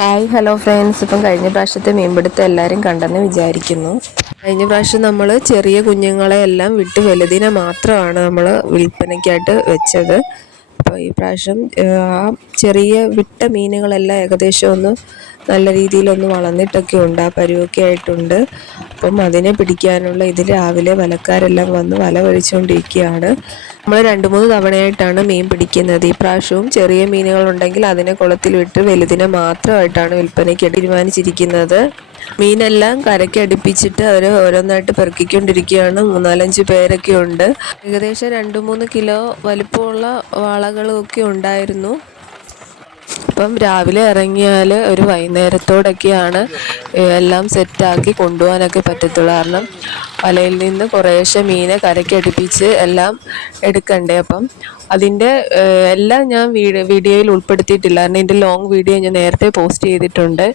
Hi hello friends, ഇപ്പം കഴിഞ്ഞ പ്രാവശ്യത്തെ മീൻപിടുത്തം എല്ലാവരും കണ്ടെന്ന് വിചാരിക്കുന്നു. കഴിഞ്ഞ പ്രാവശ്യം നമ്മൾ ചെറിയ കുഞ്ഞുങ്ങളെ എല്ലാം വിട്ട് വലുതിനെ മാത്രമാണ് നമ്മൾ വിൽപ്പനയ്ക്കായിട്ട് വെച്ചത്. അപ്പോൾ ഈ പ്രാവശ്യം ആ ചെറിയ വിട്ട മീനുകളെല്ലാം ഏകദേശം ഒന്ന് നല്ല രീതിയിലൊന്ന് വളർന്നിട്ടൊക്കെ ഉണ്ട്, ആ പരുവൊക്കെ ആയിട്ടുണ്ട്. അപ്പം അതിനെ പിടിക്കാനുള്ള ഇതിൽ രാവിലെ വലക്കാരെല്ലാം വന്ന് വല കഴിച്ചുകൊണ്ടിരിക്കുകയാണ്. നമ്മൾ 2-3 തവണയായിട്ടാണ് മീൻ പിടിക്കുന്നത്. ഈ പ്രാവശ്യവും ചെറിയ മീനുകളുണ്ടെങ്കിൽ അതിനെ കുളത്തിൽ വിട്ട് വലുതിനെ മാത്രമായിട്ടാണ് വിൽപ്പനയ്ക്ക് തീരുമാനിച്ചിരിക്കുന്നത്. മീനെല്ലാം കരയ്ക്ക് അടുപ്പിച്ചിട്ട് അവർ ഓരോന്നായിട്ട് പെറുക്കിക്കൊണ്ടിരിക്കുകയാണ്. 3-4-5 പേരൊക്കെ ഉണ്ട്. ഏകദേശം 2-3 കിലോ വലിപ്പമുള്ള വാളകളൊക്കെ ഉണ്ടായിരുന്നു. അപ്പം രാവിലെ ഇറങ്ങിയാൽ ഒരു വൈകുന്നേരത്തോടൊക്കെയാണ് എല്ലാം സെറ്റാക്കി കൊണ്ടുപോകാനൊക്കെ പറ്റത്തുള്ളൂ. കാരണം വലയിൽ നിന്ന് കുറേശ്ശെ മീനെ കരയ്ക്കടുപ്പിച്ച് എല്ലാം എടുക്കണ്ടേ. അപ്പം അതിൻ്റെ എല്ലാം ഞാൻ വീഡിയോയിൽ ഉൾപ്പെടുത്തിയിട്ടില്ല. കാരണം ഇതിൻ്റെ ലോങ് വീഡിയോ ഞാൻ നേരത്തെ പോസ്റ്റ് ചെയ്തിട്ടുണ്ട്.